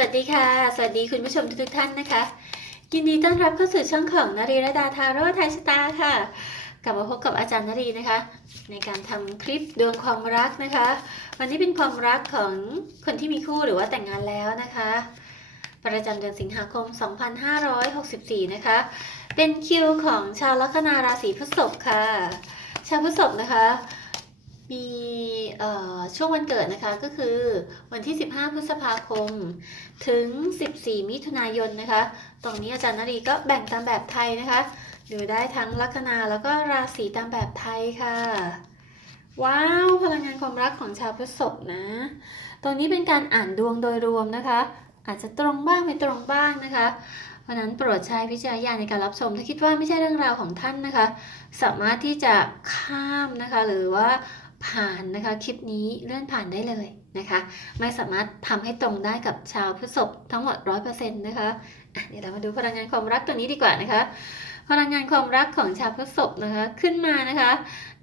วัสดีค่ะ สวัสดีคุณผู้ชมทุกท่านนะคะ ยินดีต้อนรับเข้าสู่ช่องของนารีรดาทาโร่ไทยชะตาค่ะ กลับมาพบกับอาจารย์นารีนะคะ ในการทำคลิปดวงความรักนะคะ วันนี้เป็นความรักของคนที่มีคู่หรือว่าแต่งงานแล้วนะคะ ประจำเดือนสิงหาคม 2564 นะคะ เป็นคิวของชาวลัคนาราศีพฤษภค่ะ ชาวพฤษภนะคะ มีช่วงวันเกิดนะคะก็คือวันที่ 15 พฤษภาคม ถึง 14 มิถุนายนนะคะ ตรงนี้อาจารย์นรีก็แบ่งตามแบบไทยนะคะดูได้ทั้งลัคนาแล้วก็ราศีตามแบบไทยค่ะ ว้าว พลังงานความรักของชาวพฤษภนะ ตรงนี้เป็นการอ่านดวงโดยรวมนะคะ อาจจะตรงบ้างไม่ตรงบ้างนะคะเพราะฉะนั้นโปรดใช้วิจารณญาณในการรับชม ถ้าคิดว่าไม่ใช่เรื่องราวของท่านนะคะ สามารถที่จะข้ามนะคะ หรือว่า ผ่านนะคะคลิปนี้เลื่อนผ่านได้เลยนะคะ ไม่สามารถทำให้ตรงได้กับชาวพฤษภทั้งหมด 100%นะคะอะเดี๋ยวเรามาดูพลังงานความรักตัวนี้ดีกว่านะคะพลังงานความรักของชาวพฤษภนะคะขึ้นมานะคะ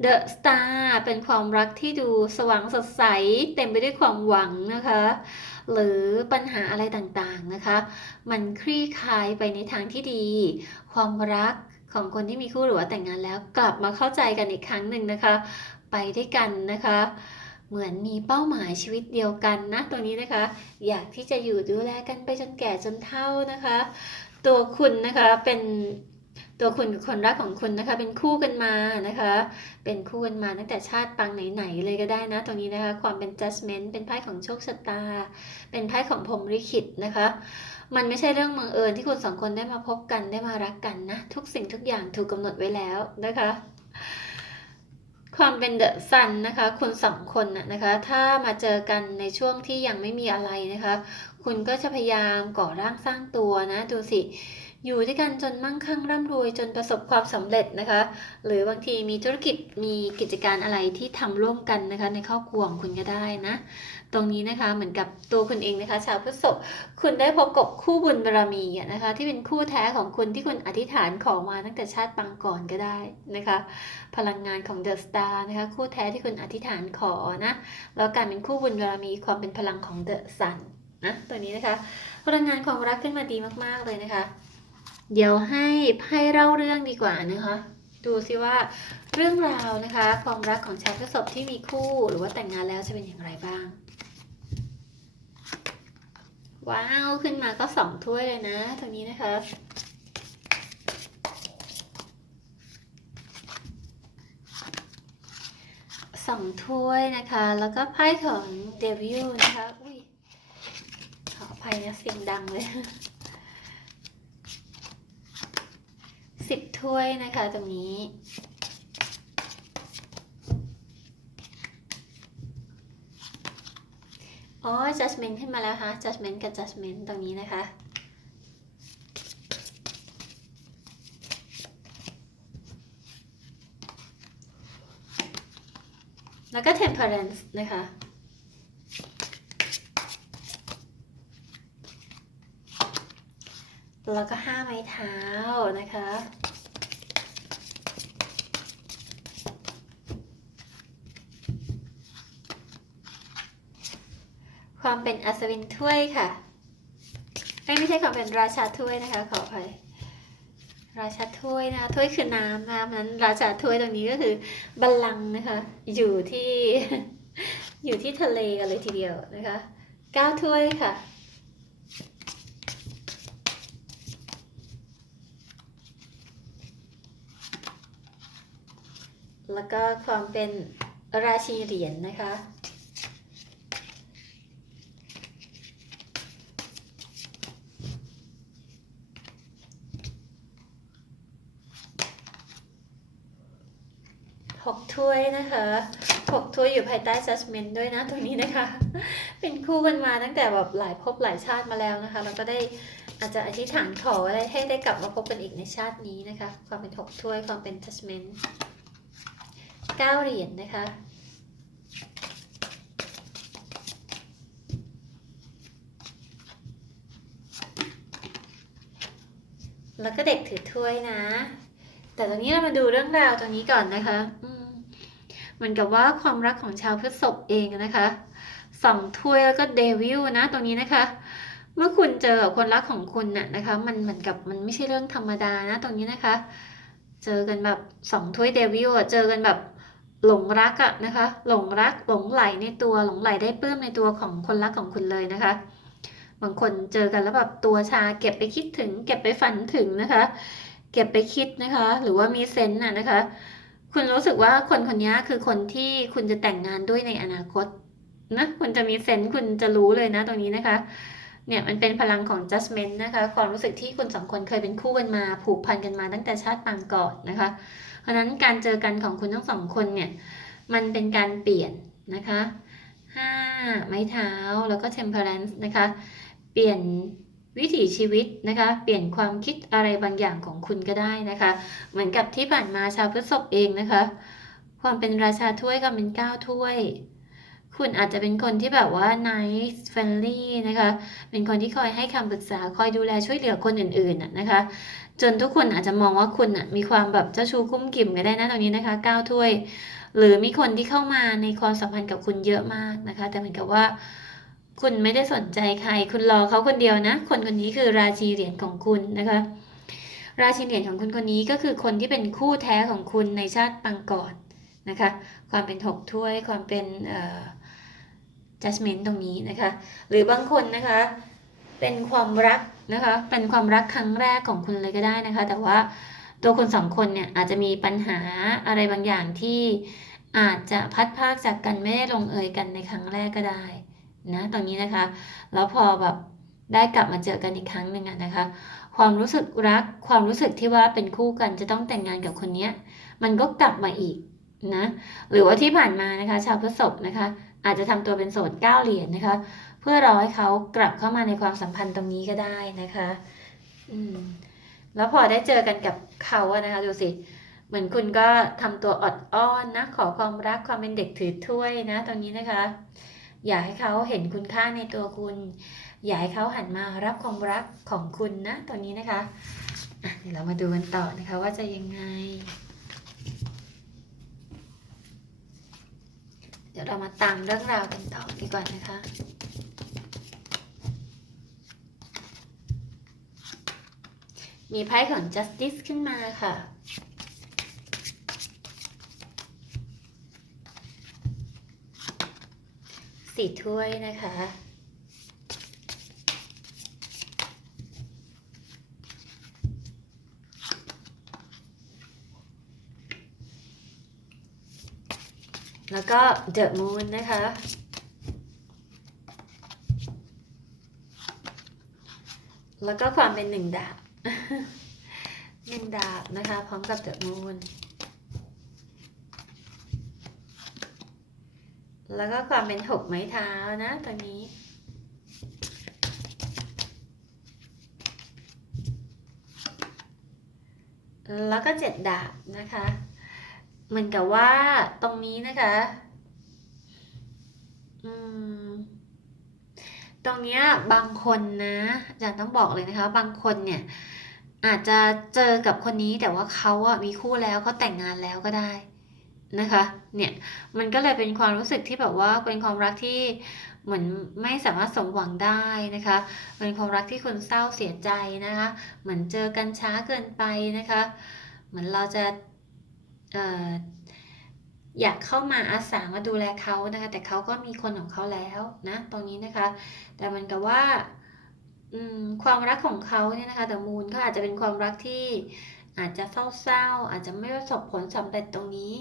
The Star เป็นความรักที่ดูสว่างสดใส เต็มไปด้วยความหวังนะคะ หรือปัญหาอะไรต่างๆนะคะ มันคลี่คลายไปในทางที่ดี ความรักของคนที่มีคู่หรือว่าแต่งงานแล้วกลับมาเข้าใจกันอีกครั้งหนึ่งนะคะ ไปด้วยกันนะคะ เหมือนมีเป้าหมายชีวิตเดียวกันนะตรงนี้นะคะ อยากที่จะอยู่ดูแลกันไปจนแก่จนเฒ่านะคะ ตัวคุณนะคะเป็นตัวคุณกับคนรักของคุณนะคะ เป็นคู่กันมานะคะ เป็นคู่กันมาตั้งแต่ชาติปางไหนๆเลยก็ได้นะ ตรงนี้นะคะ ความเป็น judgment เป็นไพ่ของโชคชะตา เป็นไพ่ของพรหมลิขิตนะคะ มันไม่ใช่เรื่องบังเอิญที่คุณสองคนได้มาพบกันได้มารักกันนะ ทุกสิ่งทุกอย่างถูกกำหนดไว้แล้วนะคะ ความเป็นเดอะซันนะคะคุณสองคนน่ะนะคะ ถ้ามาเจอกันในช่วงที่ยังไม่มีอะไรนะคะ คุณก็จะพยายามก่อร่างสร้างตัวนะดูสิ อยู่ด้วยกันจนมั่งคั่งร่ำรวยจนประสบความสำเร็จนะคะ หรือบางทีมีธุรกิจมีกิจการอะไรที่ทำร่วมกันนะคะ ในครอบครัวของคุณก็ได้นะ ตรงนี้นะคะเหมือนกับตัวคุณเองนะคะ ชาวพฤษภคุณได้พบกับคู่บุญบารมีอะนะคะ ที่เป็นคู่แท้ของคุณที่คุณอธิษฐานขอมาตั้งแต่ชาติปางก่อนก็ได้นะคะ พลังงานของเดอะสตาร์นะคะคู่แท้ที่คุณอธิษฐานขอนะแล้วการเป็นคู่บุญบารมีความเป็นพลังของเดอะซันนะตัวนี้นะคะ พลังงานความรักขึ้นมาดีมากๆเลยนะคะ เดี๋ยวให้ไพ่เล่าเรื่องดีกว่านะคะ ดูซิว่าเรื่องราวนะคะความรักของชาวพฤษภที่มีคู่หรือว่าแต่งงานแล้วจะเป็นอย่างไรบ้าง ว้าวขึ้นมาก็สองถ้วยเลยนะตรงนี้นะคะสองถ้วยนะคะ แล้วก็ไพ่ของเดวิลนะคะ อุ้ยขออภัยนะเสียงดังเลย สิบ ถ้วยนะคะตรงนี้ อ๋อ judgment ขึ้นมาแล้วค่ะ judgment กับ judgment ตรงนี้นะคะแล้วก็ temperance นะคะ แล้วก็ห้าไม้เท้านะคะ ความเป็นอัศวินถ้วยค่ะ ไม่ใช่ความเป็นราชาถ้วยนะคะ ขออภัยราชาถ้วยนะถ้วยคือน้ำนะนั้นราชาถ้วยตรงนี้ก็คือบัลลังก์นะคะ อยู่ที่อยู่ที่ทะเลกันเลยทีเดียวนะคะเก้าถ้วยค่ะแล้วก็ความเป็นราชีเหรียญนะคะ หก ถ้วยนะคะหกถ้วยอยู่ภายใต้ judgment ด้วยนะตรงนี้นะคะ เป็นคู่กันมาตั้งแต่แบบหลายภพหลายชาติมาแล้วนะคะ แล้วก็ได้อาจจะอธิษฐานขออะไรให้ได้กลับมาพบกันอีกในชาตินี้นะคะ ความเป็นหกถ้วยความเป็น judgment เก้าเหรียญนะคะแล้วก็เด็กถือถ้วยนะ แต่ตรงนี้เรามาดูเรื่องราวตรงนี้ก่อนนะคะอื มเหมือนกับว่าความรักของชาวพฤษภเองนะคะสองถ้วยแล้วก็เดวิลนะตรงนี้นะคะ เมื่อคุณเจอคนรักของคุณน่ะนะคะ มันเหมือนกับมันไม่ใช่เรื่องธรรมดานะตรงนี้นะคะ เจอกันแบบสองถ้วยเดวิลอะเจอกันแบบหลงรักอะนะคะ หลงรักหลงไหลในตัวหลงไหลได้ปลื้มในตัวของคนรักของคุณเลยนะคะ บางคนเจอกันแล้วแบบตัวชาเก็บไปคิดถึง เก็บไปฝันถึงนะคะ เก็บไปคิดนะคะ หรือว่ามีเซนส์น่ะนะคะ คุณรู้สึกว่าคนคนนี้คือคนที่คุณจะแต่งงานด้วยในอนาคตนะคุณจะมีเซนส์คุณจะรู้เลยนะตรงนี้นะคะ เนี่ยมันเป็นพลังของ judgment นะคะ ความรู้สึกที่คุณสองคนเคยเป็นคู่กันมา ผูกพันกันมาตั้งแต่ชาติปางก่อนนะคะ เพราะฉะนั้นการเจอกันของคุณทั้งสองคนเนี่ย มันเป็นการเปลี่ยนนะคะห้าไม้เท้าแล้วก็ temperance นะคะ เปลี่ยน วิถีชีวิตนะคะ เปลี่ยนความคิดอะไรบางอย่างของคุณก็ได้นะคะ เหมือนกับที่ผ่านมาชาวพฤษภเองนะคะ ความเป็นราชาถ้วยกับเป็นเก้าถ้วย คุณอาจจะเป็นคนที่แบบว่า nice friendly นะคะ เป็นคนที่คอยให้คำปรึกษาคอยดูแลช่วยเหลือคนอื่นๆนะคะ จนทุกคนอาจจะมองว่าคุณมีความแบบเจ้าชู้กุ้มกิ่มก็ได้นะตรงนี้นะคะเก้าถ้วย หรือมีคนที่เข้ามาในความสัมพันธ์กับคุณเยอะมากนะคะ แต่เหมือนกับว่า คุณไม่ได้สนใจใคร คุณรอเขาคนเดียวนะ คนคนนี้คือราชีเหรียญของคุณนะคะ ราชีเหรียญของคุณคนนี้ก็คือคนที่เป็นคู่แท้ของคุณในชาติปางก่อนนะคะ ความเป็นหกถ้วย ความเป็นเอ่อ judgment ตรงนี้นะคะ หรือบางคนนะคะ เป็นความรักนะคะ เป็นความรักครั้งแรกของคุณเลยก็ได้นะคะ แต่ว่าตัวคนสองคนเนี่ยอาจจะมีปัญหาอะไรบางอย่างที่อาจจะพัดพากจากกันไม่ได้ลงเอยกันในครั้งแรกก็ได้ นะตรงนี้นะคะ แล้วพอแบบได้กลับมาเจอกันอีกครั้งหนึ่งนะคะ ความรู้สึกรักความรู้สึกที่ว่าเป็นคู่กันจะต้องแต่งงานกับคนเนี้ยมันก็กลับมาอีกนะ หรือว่าที่ผ่านมานะคะ ชาวพฤษภนะคะ อาจจะทำตัวเป็นโสดเก้าเหรียญนะคะ เพื่อรอให้เขากลับเข้ามาในความสัมพันธ์ตรงนี้ก็ได้นะคะ อืมแล้วพอได้เจอกันกับเขาอะนะคะดูสิเหมือนคุณก็ทำตัวอดอ้อนนะขอความรักความเป็นเด็กถือถ้วยนะตรงนี้นะคะ อยากให้เขาเห็นคุณค่าในตัวคุณ อยากให้เขาหันมารับความรักของคุณนะตรงนี้นะคะอะเดี๋ยวเรามาดูกันต่อนะคะว่าจะยังไง เดี๋ยวเรามาตามเรื่องราวกันต่อดีกว่านะคะมีไพ่ของ justice ขึ้นมาค่ะ สี่ถ้วยนะคะแล้วก็ the moon นะคะ แล้วก็ความเป็นหนึ่งดาบหนึ่งดาบนะคะ พร้อมกับ the moon แล้วก็ความเป็นหกไม้เท้านะตรงนี้ แล้วก็เจ็ดดาบนะคะ เหมือนกับว่าตรงนี้นะคะอืมตรงเนี้ยบางคนนะอาจารย์ต้องบอกเลยนะคะ บางคนเนี่ยอาจจะเจอกับคนนี้แต่ว่าเขาอะมีคู่แล้วเขาแต่งงานแล้วก็ได้ นะคะเนี่ยมันก็เลยเป็นความรู้สึกที่แบบว่าเป็นความรักที่เหมือนไม่สามารถสมหวังได้นะคะ เป็นความรักที่คุณเศร้าเสียใจนะคะ เหมือนเจอกันช้าเกินไปนะคะ เหมือนเราจะเอ่ออยากเข้ามาอาสามาดูแลเขานะคะ แต่เขาก็มีคนของเขาแล้วนะตรงนี้นะคะ แต่มันกับว่าความรักของเขาเนี่ยนะคะ แต่มูลเขาอาจจะเป็นความรักที่อาจจะเศร้าๆอาจจะไม่ประสบผลสำเร็จตรงนี้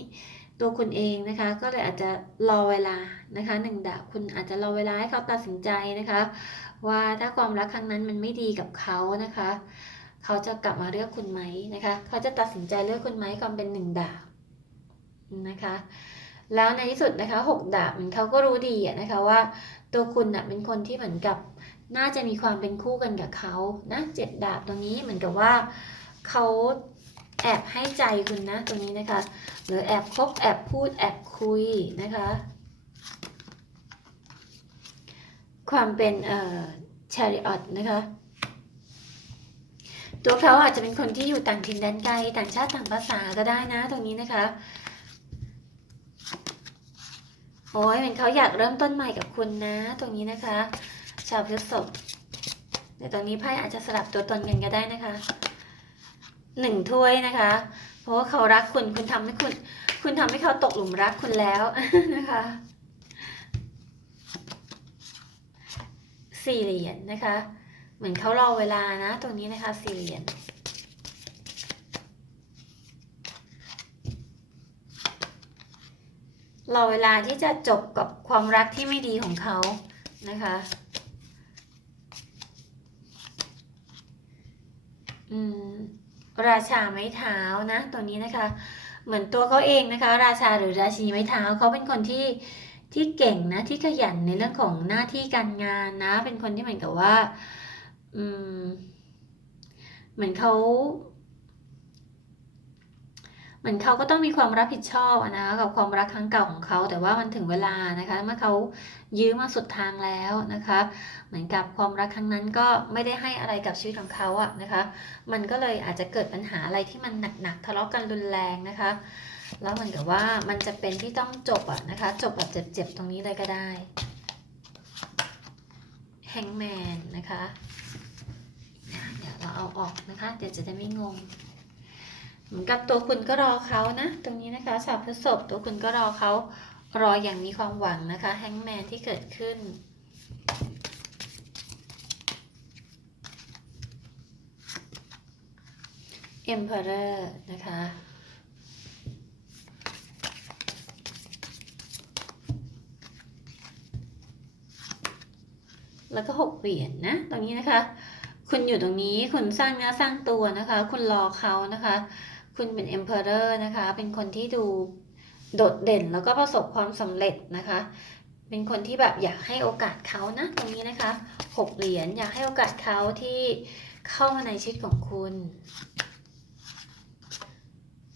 ตัวคุณเองนะคะ ก็เลยอาจจะรอเวลานะคะหนึ่งดาคุณอาจจะรอเวลาให้เขาตัดสินใจนะคะ ว่าถ้าความรักครั้งนั้นมันไม่ดีกับเขานะคะ เขาจะกลับมาเลือกคุณไหมนะคะ เขาจะตัดสินใจเลือกคุณไหมความเป็นหนึ่งดาบนะคะ แล้วในที่สุดนะคะหกดาบเหมือนเขาก็รู้ดีอะนะคะว่า ตัวคุณนะเป็นคนที่เหมือนกับน่าจะมีความเป็นคู่กันกับเขานะเจ็ดดาบตรงนี้เหมือนกับว่าเขา แอบให้ใจคุณนะตรงนี้นะคะ หรือแอบคบแอบพูดแอบคุยนะคะ ความเป็นเอ่อ chariot นะคะตัวเขาอาจจะเป็นคนที่อยู่ต่างถิ่นแดนไกลต่างชาติต่างภาษาก็ได้นะ ตรงนี้นะคะ โอ้ยเหมือนเขาอยากเริ่มต้นใหม่กับคุณนะ ตรงนี้นะคะ ชาวพฤษภแต่ตรงนี้ไพ่อาจจะสลับตัวตนกันก็ได้นะคะ หนึ่งถ้วยนะคะ เพราะว่าเขารักคุณคุณทำให้คุณ คุณทำให้เขาตกหลุมรักคุณแล้วนะคะสี่เหรียญนะคะ เหมือนเขารอเวลานะ ตรงนี้นะคะสี่เหรียญรอเวลาที่จะจบกับความรักที่ไม่ดีของเขานะคะ อืม ราชาไม้เท้านะ ตัวนี้นะคะ เหมือนตัวเขาเองนะคะ ราชาหรือราชินีไม้เท้าเขาเป็นคนที่ที่เก่งนะที่ขยันในเรื่องของหน้าที่การงานนะ เป็นคนที่เหมือนกับว่า อืม เหมือนเขา เหมือนเขาก็ต้องมีความรับผิดชอบอะนะกับความรักครั้งเก่าของเขาแต่ว่ามันถึงเวลานะคะ เมื่อเขายื้อมาสุดทางแล้วนะคะ เหมือนกับความรักครั้งนั้นก็ไม่ได้ให้อะไรกับชีวิตของเขาอะนะคะ มันก็เลยอาจจะเกิดปัญหาอะไรที่มันหนักๆทะเลาะกันรุนแรงนะคะ แล้วเหมือนกับว่ามันจะเป็นที่ต้องจบอะนะคะ จบแบบเจ็บๆตรงนี้เลยก็ได้แฮงแมนนะคะเดี๋ยวเราเอาออกนะคะ เดี๋ยวจะได้ไม่งง มือนกับตัวคุณก็รอเขานะ ตรงนี้นะคะชาวพฤษภตัวคุณก็รอเขารออย่างมีความหวังนะคะแฮงแมนที่เกิดขึ้น Emperor นะคะแล้วก็หกเหรียญนนะ ตรงนี้นะคะ คุณอยู่ตรงนี้ คุณสร้างเนื้อสร้างตัวนะคะ คุณรอเขานะคะ คุณเป็น Emperor นะคะ เป็นคนที่ดูโดดเด่นแล้วก็ประสบความสำเร็จนะคะ เป็นคนที่แบบอยากให้โอกาสเขานะตรงนี้นะคะหกเหรียญอยากให้โอกาสเขาที่เข้ามาในชีวิตของคุณ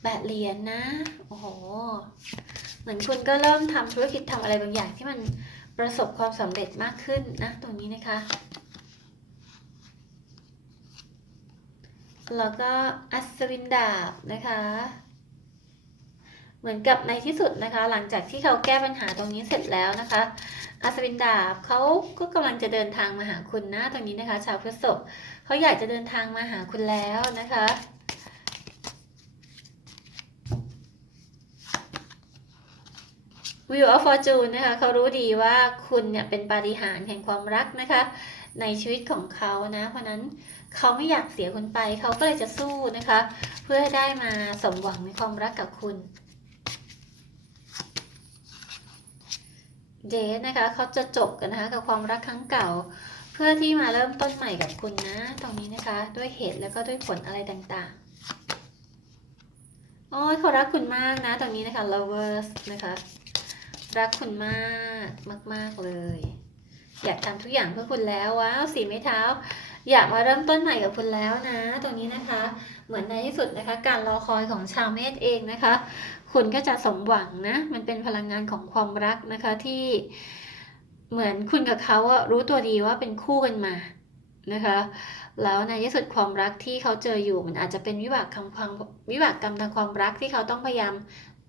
แปดเหรียญนะโอ้โห เหมือนคุณก็เริ่มทำธุรกิจทำอะไรบางอย่างที่มันประสบความสำเร็จมากขึ้นนะตรงนี้นะคะ แล้วก็อัศวินดาบนะคะ เหมือนกับในที่สุดนะคะ หลังจากที่เขาแก้ปัญหาตรงนี้เสร็จแล้วนะคะ อัศวินดาบเขาก็กำลังจะเดินทางมาหาคุณนะตรงนี้นะคะ ชาวพฤษภเขาอยากจะเดินทางมาหาคุณแล้วนะคะ Wheel of Fortune นะคะเขารู้ดีว่าคุณเนี่ยเป็นปาฏิหาริย์แห่งความรักนะคะ ในชีวิตของเขานะ เพราะนั้น เขาไม่อยากเสียคุณไป เขาก็เลยจะสู้นะคะ เพื่อให้ได้มาสมหวังในความรักกับคุณเดทนะคะเขาจะจบกันนะคะกับความรักครั้งเก่า เพื่อที่มาเริ่มต้นใหม่กับคุณนะ ตรงนี้นะคะ ด้วยเหตุแล้วก็ด้วยผลอะไรต่างๆโอ้ยเขารักคุณมากนะ ตรงนี้นะคะ lovers นะคะ รักคุณมากมาก ๆ เลย อยากทำทุกอย่างเพื่อคุณแล้วว้าวสีไม้เท้า อยากมาเริ่มต้นใหม่กับคุณแล้วนะตรงนี้นะคะ เหมือนในที่สุดนะคะ การรอคอยของชาวเมษเองนะคะ คุณก็จะสมหวังนะ มันเป็นพลังงานของความรักนะคะที่เหมือนคุณกับเขาอะรู้ตัวดีว่าเป็นคู่กันมานะคะ แล้วในที่สุดความรักที่เขาเจออยู่มันอาจจะเป็นวิบากกรรมความวิบากกรรมทางความรักที่เขาต้องพยายาม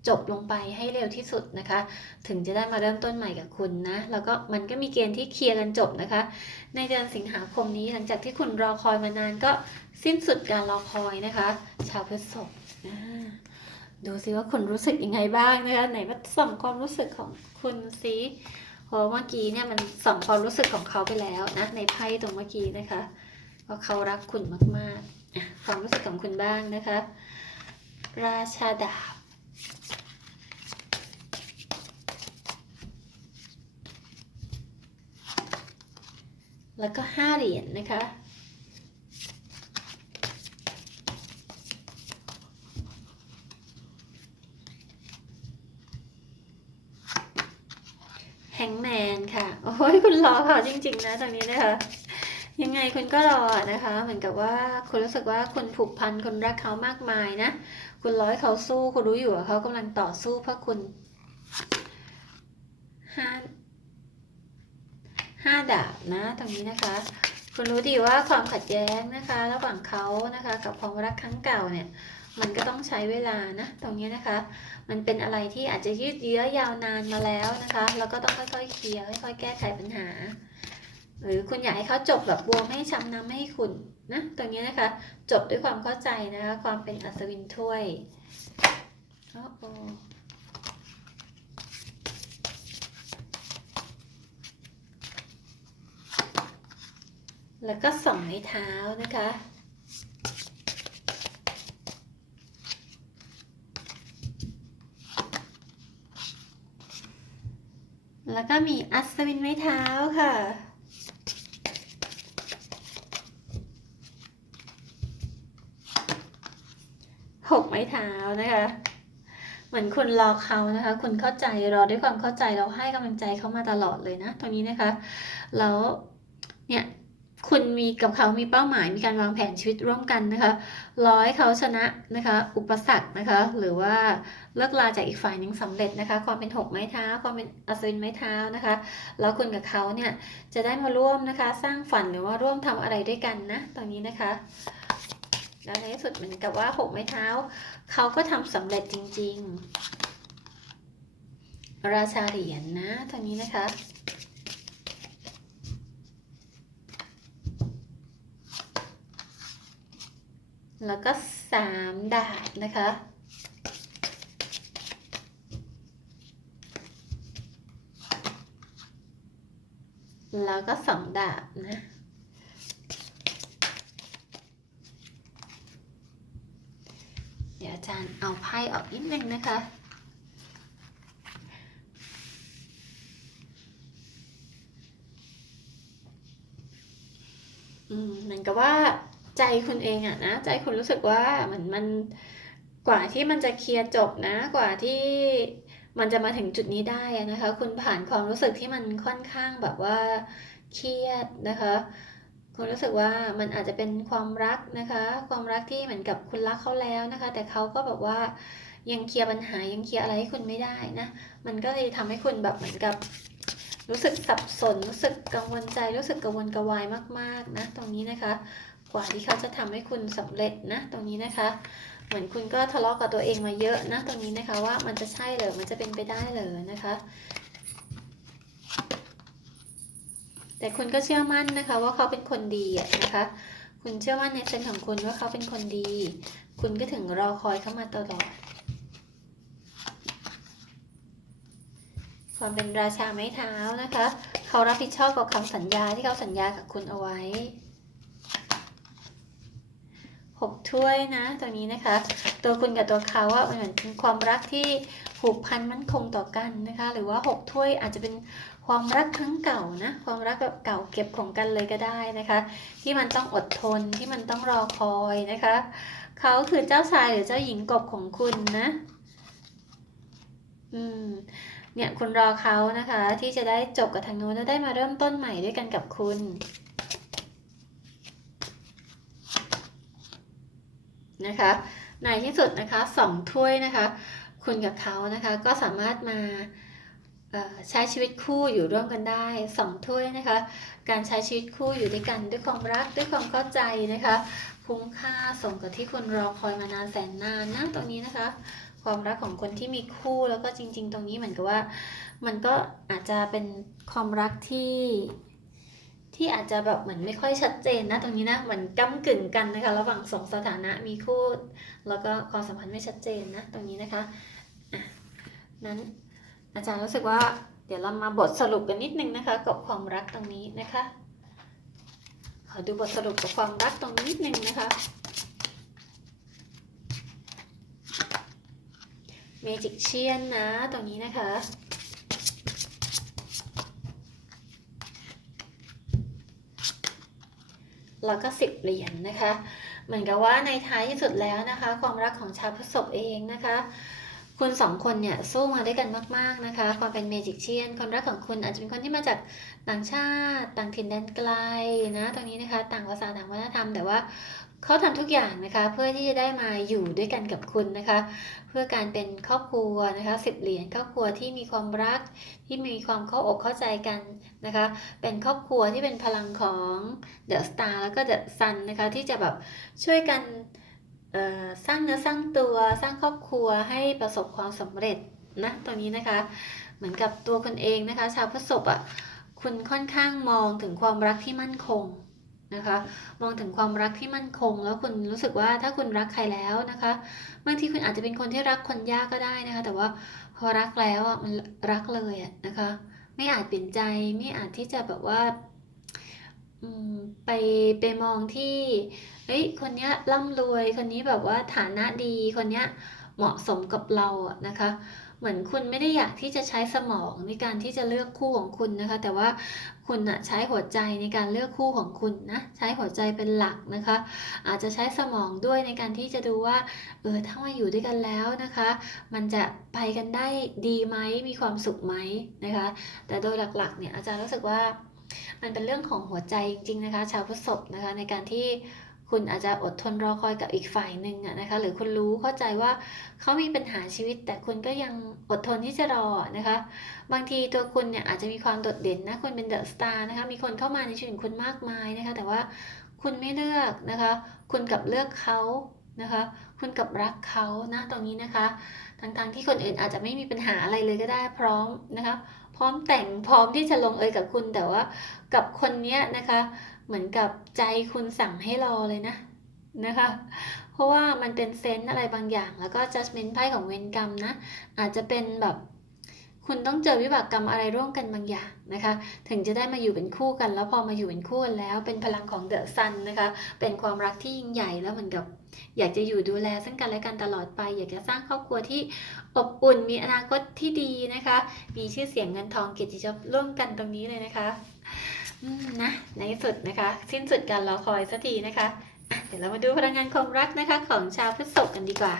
จบลงไปให้เร็วที่สุดนะคะ ถึงจะได้มาเริ่มต้นใหม่กับคุณนะ แล้วก็มันก็มีเกณฑ์ที่เคลียร์กันจบนะคะ ในเดือนสิงหาคมนี้หลังจากที่คุณรอคอยมานานก็สิ้นสุดการรอคอยนะคะ ชาวพฤษภดูซิว่าคุณรู้สึกยังไงบ้างนะคะไหนมาส่องความรู้สึกของคุณซิเพราะเมื่อกี้เนี่ยมันส่องความรู้สึกของเขาไปแล้วนะในไพ่ตรงเมื่อกี้นะคะว่าเขารักคุณมากๆความรู้สึกของคุณบ้างนะคะ ราชาดาบ แล้วก็ห้าเหรียญนะคะ แฮงแมนค่ะ โอ้ยคุณรอค่ะจริง ๆ นะตรงนี้นะคะยังไงคุณก็รอนะคะ เหมือนกับว่าคุณรู้สึกว่าคุณผูกพันคุณรักเขามากมายนะ คุณร้อยเขาสู้คุณรู้อยู่ว่าเขากำลังต่อสู้เพื่อคุณห้า ห้าดาบ นะตรงนี้นะคะ คุณรู้ดีว่าความขัดแย้งนะคะ ระหว่างเขานะคะ กับความรักครั้งเก่าเนี่ย มันก็ต้องใช้เวลานะ ตรงนี้นะคะ มันเป็นอะไรที่อาจจะยืดเยื้อยาวนานมาแล้วนะคะแล้วก็ต้องค่อยๆเคลียร์ค่อยๆแก้ไขปัญหา หรือคุณอยากให้เขาจบแบบบัวไม่ให้ช้ำน้ำไม่ให้ขุ่นนะตรงนี้นะคะ จบด้วยความเข้าใจนะคะ ความเป็นอัศวินถ้วยโอ้โแล้วก็สองไม้เท้านะคะ แล้วก็มีอัศวินไม้เท้าค่ะหกไม้เท้านะคะ เหมือนคุณรอเขานะคะ คุณเข้าใจรอด้วยความเข้าใจเราให้กำลังใจเขามาตลอดเลยนะตรงนี้นะคะ แล้วเนี่ย คุณมีกับเขามีเป้าหมาย มีการวางแผนชีวิตร่วมกันนะคะรอให้เขาชนะนะคะ อุปสรรคนะคะ หรือว่าเลิกลาจากอีกฝ่ายหนึ่งสำเร็จนะคะ ความเป็นหกไม้เท้า ความเป็นอัศวินไม้เท้านะคะ แล้วคุณกับเขาเนี่ยจะได้มาร่วมนะคะ สร้างฝันหรือว่าร่วมทำอะไรด้วยกันนะตรงนี้นะคะแล้วในที่สุดเหมือนกับว่าหกไม้เท้าเขาก็ทำสำเร็จจริง ๆ ราชาเหรียญนะตรงนี้นะคะ แล้วก็สามดาบนะคะแล้วก็สองดาบนะเดี๋ยวอาจารย์เอาไพ่ออกนิดนึงนะคะอืมเหมือนกับว่า ใจคุณเองอะนะ ใจคุณรู้สึกว่าเหมือนมันกว่าที่มันจะเคลียร์จบนะ กว่าที่มันจะมาถึงจุดนี้ได้นะคะ คุณผ่านความรู้สึกที่มันค่อนข้างแบบว่าเครียดนะคะคุณรู้สึกว่ามันอาจจะเป็นความรักนะคะ ความรักที่เหมือนกับคุณรักเขาแล้วนะคะ แต่เขาก็แบบว่ายังเคลียร์ปัญหายังเคลียร์อะไรให้คุณไม่ได้นะ มันก็เลยทำให้คุณแบบเหมือนกับ รู้สึกสับสนรู้สึกกังวลใจ รู้สึกกังวลกระวายมากๆนะตรงนี้นะคะ กว่าที่เขาจะทำให้คุณสำเร็จนะ ตรงนี้นะคะ เหมือนคุณก็ทะเลาะกับตัวเองมาเยอะนะ ตรงนี้นะคะว่ามันจะใช่เหรอมันจะเป็นไปได้เหรอนะคะ แต่คุณก็เชื่อมั่นนะคะ ว่าเขาเป็นคนดีนะคะ คุณเชื่อมั่นในเซนของคุณว่าเขาเป็นคนดี คุณก็ถึงรอคอยเขามาตลอดความเป็นราชาไม้เท้านะคะ เขารับผิดชอบกับคำสัญญาที่เขาสัญญากับคุณเอาไว้ หกถ้วยนะตรงนี้นะคะ ตัวคุณกับตัวเขาว่ามันเหมือนเป็นความรักที่ผูกพันมั่นคงต่อกันนะคะ หรือว่าหกถ้วยอาจจะเป็นความรักครั้งเก่านะความรักแบบเก่าเก็บของกันเลยก็ได้นะคะ ที่มันต้องอดทนที่มันต้องรอคอยนะคะเขาคือเจ้าชายหรือเจ้าหญิงกบของคุณนะ อืมเนี่ยคุณรอเขานะคะ ที่จะได้จบกับทางนู้นแล้วได้มาเริ่มต้นใหม่ด้วยกันกับคุณ นะคะ ในที่สุดนะคะสองถ้วยนะคะ คุณกับเขานะคะก็สามารถมาใช้ชีวิตคู่อยู่ร่วมกันได้สองถ้วยนะคะ การใช้ชีวิตคู่อยู่ด้วยกันด้วยความรักด้วยความเข้าใจนะคะ คุ้มค่าสมกับที่คุณรอคอยมานานแสนนานนะตรงนี้นะคะ ความรักของคนที่มีคู่แล้วก็จริง ๆ ตรงนี้เหมือนกับว่า มันก็อาจจะเป็นความรักที่ ที่อาจจะแบบเหมือนไม่ค่อยชัดเจนนะตรงนี้นะเหมือนก้ากึ่งกันนะคะระหว่างสองสถานะมีคู่แล้วก็ความสัมพันธ์ไม่ชัดเจนนะตรงนี้นะคะะนั้นอาจารย์รู้สึกว่าเดี๋ยวเรามาบทสรุปกันนิดนึงนะคะกับความรักตรงนี้นะคะขอดูบทสรุปกับความรักตรงนี้นิดนึงนะคะเมจิกเชียนนะตรงนี้นะคะ แล้วก็สิบเหรียญนะคะ เหมือนกับว่าในท้ายที่สุดแล้วนะคะ ความรักของชาวพฤษภเองนะคะ คุณสองคนเนี่ยสู้มาด้วยกันมากๆนะคะ ความเป็นเมจิกเชียนคนรักของคุณอาจจะเป็นคนที่มาจากต่างชาติ ต่างถิ่นแดนไกลนะ ตรงนี้นะคะ ต่างภาษาต่างวัฒนธรรมแต่ว่า เขาทำทุกอย่างนะคะเพื่อที่จะได้มาอยู่ด้วยกันกับคุณนะคะ เพื่อการเป็นครอบครัวนะคะสิบเหรียญครอบครัวที่มีความรักที่มีความเข้าอกเข้าใจกันนะคะ เป็นครอบครัวที่เป็นพลังของเดอะสตาร์แล้วก็เดอะซันนะคะที่จะแบบช่วยกันสร้างเนื้อสร้างตัวสร้างครอบครัวให้ประสบความสำเร็จนะตรงนี้นะคะ เหมือนกับตัวคนเองนะคะ ชาวพฤษภอะคุณค่อนข้างมองถึงความรักที่มั่นคง นะคะมองถึงความรักที่มั่นคง แล้วคุณรู้สึกว่าถ้าคุณรักใครแล้วนะคะบางทีคุณอาจจะเป็นคนที่รักคนยากก็ได้นะคะ แต่ว่าพอรักแล้วอะมันรักเลยอะนะคะ ไม่อาจเปลี่ยนใจไม่อาจที่จะแบบว่าไปไปมองที่เฮ้ยคนเนี้ยร่ำรวยคนนี้แบบว่าฐานะดีคนเนี้ยเหมาะสมกับเราอะนะคะ เหมือนคุณไม่ได้อยากที่จะใช้สมองในการที่จะเลือกคู่ของคุณนะคะ แต่ว่าคุณอะใช้หัวใจในการเลือกคู่ของคุณนะใช้หัวใจเป็นหลักนะคะ อาจจะใช้สมองด้วยในการที่จะดูว่าเออถ้ามาอยู่ด้วยกันแล้วนะคะ มันจะไปกันได้ดีไหมมีความสุขไหมนะคะ แต่โดยหลักๆเนี่ยอาจารย์รู้สึกว่ามันเป็นเรื่องของหัวใจจริงๆนะคะ ชาวพฤษภนะคะในการที่ คุณอาจจะอดทนรอคอยกับอีกฝ่ายหนึ่งนะคะ หรือคุณรู้เข้าใจว่าเขามีปัญหาชีวิต แต่คุณก็ยังอดทนที่จะรอนะคะ บางทีตัวคุณเนี่ยอาจจะมีความโดดเด่นนะคุณเป็นเดอะสตาร์นะคะ มีคนเข้ามาในชีวิตคุณมากมายนะคะ แต่ว่าคุณไม่เลือกนะคะ คุณกับเลือกเขานะคะ คุณกับรักเขานะตรงนี้นะคะ ทั้งๆที่คนอื่นอาจจะไม่มีปัญหาอะไรเลยก็ได้พร้อมนะคะ พร้อมแต่งพร้อมที่จะลงเอยกับคุณแต่ว่ากับคนเนี้ยนะคะ เหมือนกับใจคุณสั่งให้รอเลยนะนะคะ เพราะว่ามันเป็นเซนส์อะไรบางอย่าง แล้วก็ judgment ไพ่ของเวรกรรมนะ อาจจะเป็นแบบคุณต้องเจอวิบากกรรมอะไรร่วมกันบางอย่างนะคะ ถึงจะได้มาอยู่เป็นคู่กัน แล้วพอมาอยู่เป็นคู่กันแล้ว เป็นพลังของเดอะซันนะคะ เป็นความรักที่ยิ่งใหญ่แล้วเหมือนกับ อยากจะอยู่ดูแลซึ่งกันและกันตลอดไป อยากจะสร้างครอบครัวที่อบอุ่น มีอนาคตที่ดีนะคะ มีชื่อเสียงเงินทองเกียรติยศร่วมกันตรงนี้เลยนะคะ นะในสุดนะคะ สิ้นสุดการรอคอยสักทีนะคะะเดี๋ยวเรามาดูพลังงานความรักนะคะ ของชาวพฤษภกันดีกว่า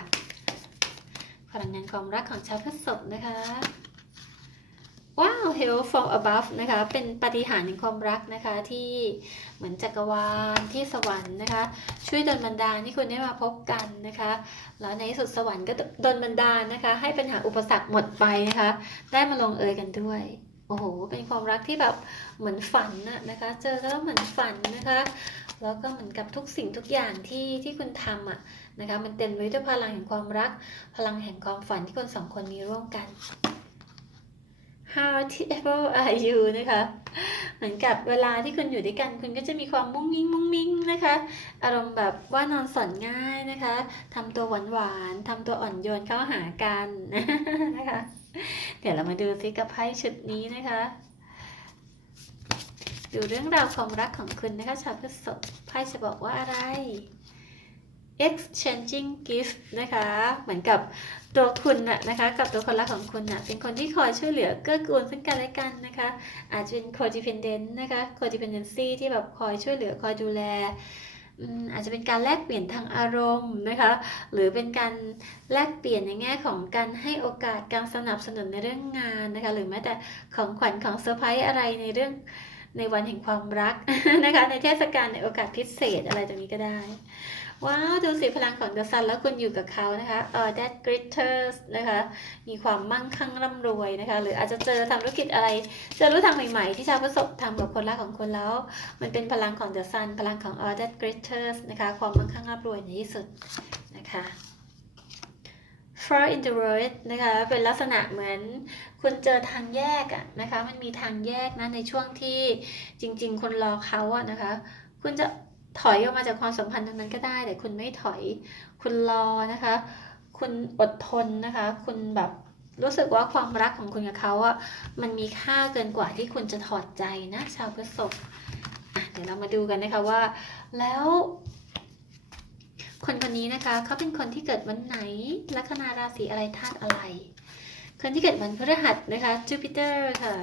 พลังงานความรักของชาวพฤษภนะคะว้าว Help from above นะคะ เป็นปฏิหาริย์แห่งความรักนะคะที่เหมือนจักรวาลที่สวรรค์นะคะ ช่วยดลบันดาลให้คุณได้มาพบกันนะคะ แล้วในที่สุดสวรรค์ก็ดลบันดาลนะคะ ให้ปัญหาอุปสรรคหมดไปนะคะ ได้มาลงเอยกันด้วย โอ้โห เป็นความรักที่แบบเหมือนฝันน่ะนะคะ เจอแล้วเหมือนฝันนะคะ แล้วก็เหมือนกับทุกสิ่งทุกอย่างที่ที่คุณทำอะนะคะ มันเต็มไปด้วยพลังแห่งความรัก พลังแห่งความฝันที่คนสองคนมีร่วมกัน How teachable are you นะคะ เหมือนกับเวลาที่คุณอยู่ด้วยกัน คุณก็จะมีความมุ้งมิ้งมุ้งมิ้งนะคะ อารมณ์แบบว่านอนสอนง่ายนะคะทำตัวหวานหวานๆทำตัวอ่อนโยนเข้าหากันนะคะ เดี๋ยวเรามาดูซิกับไพ่ชุดนี้นะคะ ดูเรื่องราวความรักของคุณนะคะชาวพฤษภไพ่จะบอกว่าอะไร exchanging gift นะคะ เหมือนกับตัวคุณน่ะนะคะ กับตัวคนรักของคุณน่ะเป็นคนที่คอยช่วยเหลือเกื้อกูลซึ่งกันและกันนะคะ อาจจะเป็น codependent นะคะ codependency ที่แบบคอยช่วยเหลือคอยดูแล อาจจะเป็นการแลกเปลี่ยนทางอารมณ์นะคะ หรือเป็นการแลกเปลี่ยนในแง่ของการให้โอกาสการสนับสนุนในเรื่องงานนะคะ หรือแม้แต่ของขวัญของเซอร์ไพรส์อะไรในเรื่องในวันแห่งความรักนะคะ ในเทศกาลในโอกาสพิเศษอะไรตรงนี้ก็ได้ ว้าวดูสิพลังของ The Sun แล้วคุณอยู่กับเขานะคะเออ that glitters นะคะมีความมั่งคั่งร่ำรวยนะคะ หรืออาจจะเจอทำธุรกิจอะไร เจอรู้ทางใหม่ๆ ที่ชาวประสบทำกับคนรักของคุณแล้ว มันเป็นพลังของ The Sun พลังของ all that glitters นะคะ ความมั่งคั่งร่ำรวยในที่สุดนะคะ for in the road นะคะเป็นลักษณะเหมือนคุณเจอทางแยกอะนะคะ มันมีทางแยกนะในช่วงที่จริง ๆ คนรอเขาอะนะคะ คุณจะ ถอยออกมาจากความสัมพันธ์ตรงนั้นก็ได้ แต่คุณไม่ถอย คุณรอนะคะ คุณอดทนนะคะ คุณแบบรู้สึกว่าความรักของคุณกับเขาอะมันมีค่าเกินกว่าที่คุณจะถอดใจนะชาวพฤษภเดี๋ยวเรามาดูกันนะคะว่า แล้ว คนคนนี้นะคะเขาเป็นคนที่เกิดวันไหนลัคนาราศีอะไรธาตุอะไร คนที่เกิดวันพฤหัสนะคะจูปิเตอร์ค่ะ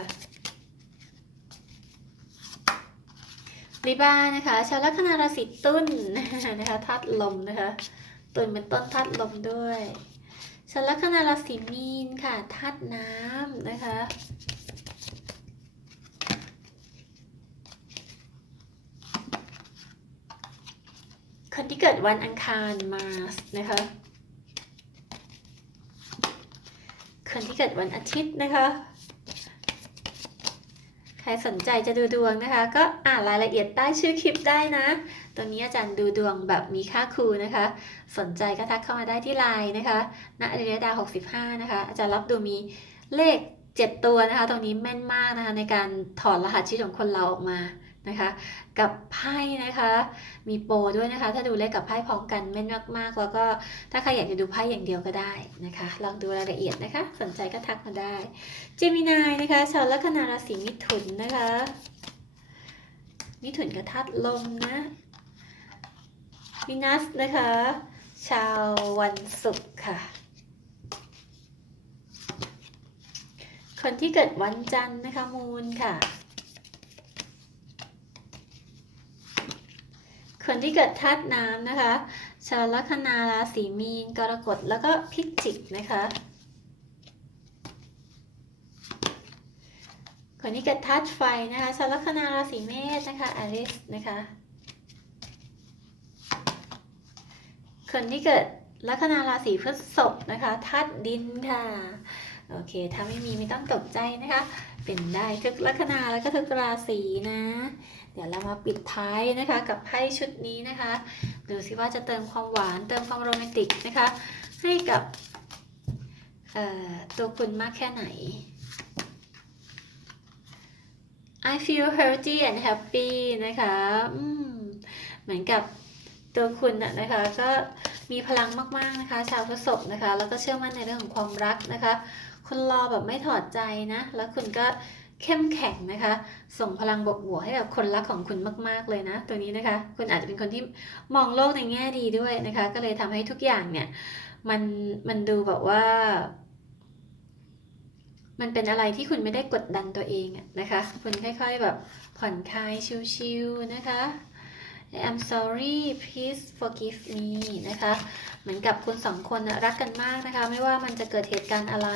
ลิบานะคะ ชาวลัคนาราศีตุลนนะคะธาตุลมนะคะตุลเป็นต้นธาตุลมด้วยชาวลัคนาราศีมีนค่ะธาตุน้ำนะคะคนที่เกิดวันอังคารมาสนะคะ คนที่เกิดวันอาทิตย์นะคะ รสนใจจะดูดวงนะคะ ก็อ่านรายละเอียดใต้ชื่อคลิปได้นะ ตรงนี้อาจารย์ดูดวงแบบมีค่าครูนะคะ สนใจก็ทักเข้ามาได้ที่ไลน์นะคะณเรียดา 65 นะคะ อาจารย์รับดูมีเลข 7 ตัวนะคะ ตรงนี้แม่นมากนะคะในการถอดรหัสชีวิตของคนเราออกมา นะคะกับไพ่นะคะ มีโปรด้วยนะคะ ถ้าดูเลขกับไพ่พร้อมกันแม่นมากๆ แล้วก็ถ้าใครอยากจะดูไพ่อย่างเดียวก็ได้นะคะ ลองดูรายละเอียดนะคะ สนใจก็ทักมาได้ เจมินายนะคะ ชาวลัคนาราศีมิถุนนะคะ มิถุนกับธาตุลมนะวินัสนะคะ ชาววันศุกร์ค่ะ คนที่เกิดวันจันทร์นะคะมูนค่ะ คนที่เกิดธาตุน้ำนะคะ ชาวลัคนาราศีมีน กรกฎ แล้วก็พิจิกนะคะ คนที่เกิดธาตุไฟนะคะ ชาวลัคนาราศีเมษนะคะอลิสนะคะ คนที่เกิดลัคนาราศีพฤษภนะคะธาตุดินค่ะ โอเค ถ้าไม่มีไม่ต้องตกใจนะคะ เป็นได้ทุกลัคนาแล้วก็ทุกราศีนะ ดี๋ยวเรามาปิดท้ายนะคะกับไพ่ชุดนี้นะคะ ดูสิว่าจะเติมความหวานเติมความโรแมนติกนะคะ ให้กับตัวคุณมากแค่ไหน I feel healthy and happy นะคะเหมือนกับตัวคุณน่ะนะคะก็มีพลังมากๆนะคะ ชาวพฤษภนะคะ แล้วก็เชื่อมั่นในเรื่องของความรักนะคะ คุณรอแบบไม่ถอดใจนะ แล้วคุณก็เเข้มแข็งนะคะ ส่งพลังบวกบวกให้กับคนรักของคุณมาก ๆ เลยนะ ตัวนี้นะคะ คุณอาจจะเป็นคนที่มองโลกในแง่ดีด้วยนะคะ ก็เลยทำให้ทุกอย่างเนี่ยมันมันดูแบบว่า มันเป็นอะไรที่คุณไม่ได้กดดันตัวเองอะนะคะ คุณค่อย ๆ แบบผ่อนคลายชิลๆนะคะ I'm sorry please forgive me นะคะ เหมือนกับคุณสองคนนะรักกันมากนะคะ ไม่ว่ามันจะเกิดเหตุการณ์อะไร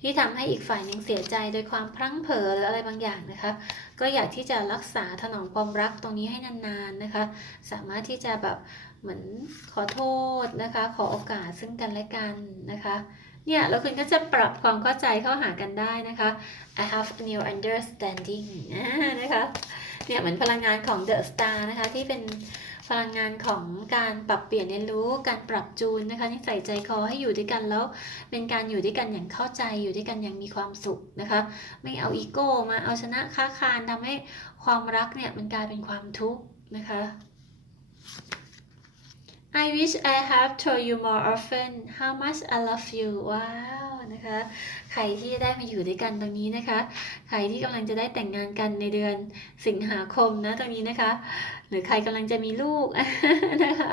ที่ทำให้อีกฝ่ายหนึ่งเสียใจโดยความพลั้งเผลอหรืออะไรบางอย่างนะคะ ก็อยากที่จะรักษาถนอมความรักตรงนี้ให้นานๆนะคะ สามารถที่จะแบบเหมือนขอโทษนะคะ ขอโอกาสซึ่งกันและกันนะคะเนี่ยแล้วคุณก็จะปรับความเข้าใจเข้าหากันได้นะคะ I have a new understanding นะคะ เนี่ยเหมือนพลังงานของ The Star นะคะที่เป็นพลังงานของการปรับเปลี่ยนเรียนรู้การปรับจูนนะคะที่ใส่ใจคอให้อยู่ด้วยกันแล้ว เป็นการอยู่ด้วยกันอย่างเข้าใจอยู่ด้วยกันอย่างมีความสุขนะคะ ไม่เอาอีโก้มาเอาชนะค้าคานทำให้ความรักเนี่ยมันกลายเป็นความทุกข์นะคะ I wish I have told you more often how much I love you ว้าว นะคะ ใครที่จะได้มาอยู่ด้วยกันตรงนี้นะคะ ใครที่กำลังจะได้แต่งงานกันในเดือนสิงหาคมนะตรงนี้นะคะ หรือใครกำลังจะมีลูกนะคะ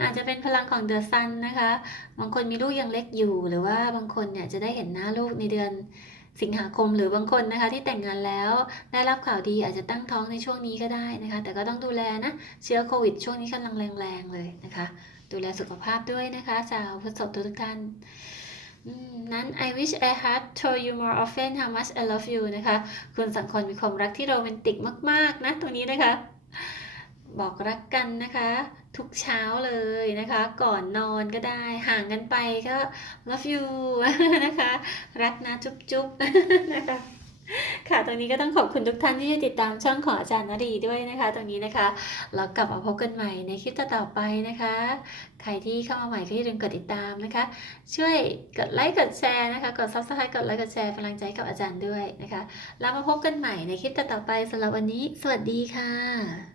อาจจะเป็นพลังของเดอะซันนะคะ บางคนมีลูกยังเล็กอยู่ หรือว่าบางคนเนี่ยจะได้เห็นหน้าลูกในเดือนสิงหาคมหรือบางคนนะคะที่แต่งงานแล้วได้รับข่าวดีอาจจะตั้งท้องในช่วงนี้ก็ได้นะคะ แต่ก็ต้องดูแลนะ เชื้อโควิดช่วงนี้กำลังแรงๆเลยนะคะ ดูแลสุขภาพด้วยนะคะชาวพฤษภทุกท่าน นั้น I wish I had told you more often how much I love you นะคะ คุณสังคนมีความรักที่โรแมนติกมาก ๆ นะตรงนี้นะคะ บอกรักกันนะคะ ทุกเช้าเลยนะคะ ก่อนนอนก็ได้ ห่างกันไปก็ love you นะคะ รักนะจุ๊บๆนะคะ ค่ะ ตรงนี้ก็ต้องขอบคุณทุกท่านที่ติดตามช่องของอาจารย์นรีด้วยนะคะ ตรงนี้นะคะเรากลับมาพบกันใหม่ในคลิปต่อๆไปนะคะ ใครที่เข้ามาใหม่ก็อย่าลืมกดติดตามนะคะ ช่วยกดไลค์ กดแชร์นะคะ กดซับสไครต์กดไลค์ กดแชร์พลังใจกับอาจารย์ด้วยนะคะ แล้วมาพบกันใหม่ในคลิปต่อๆไปสำหรับวันนี้ สวัสดีค่ะ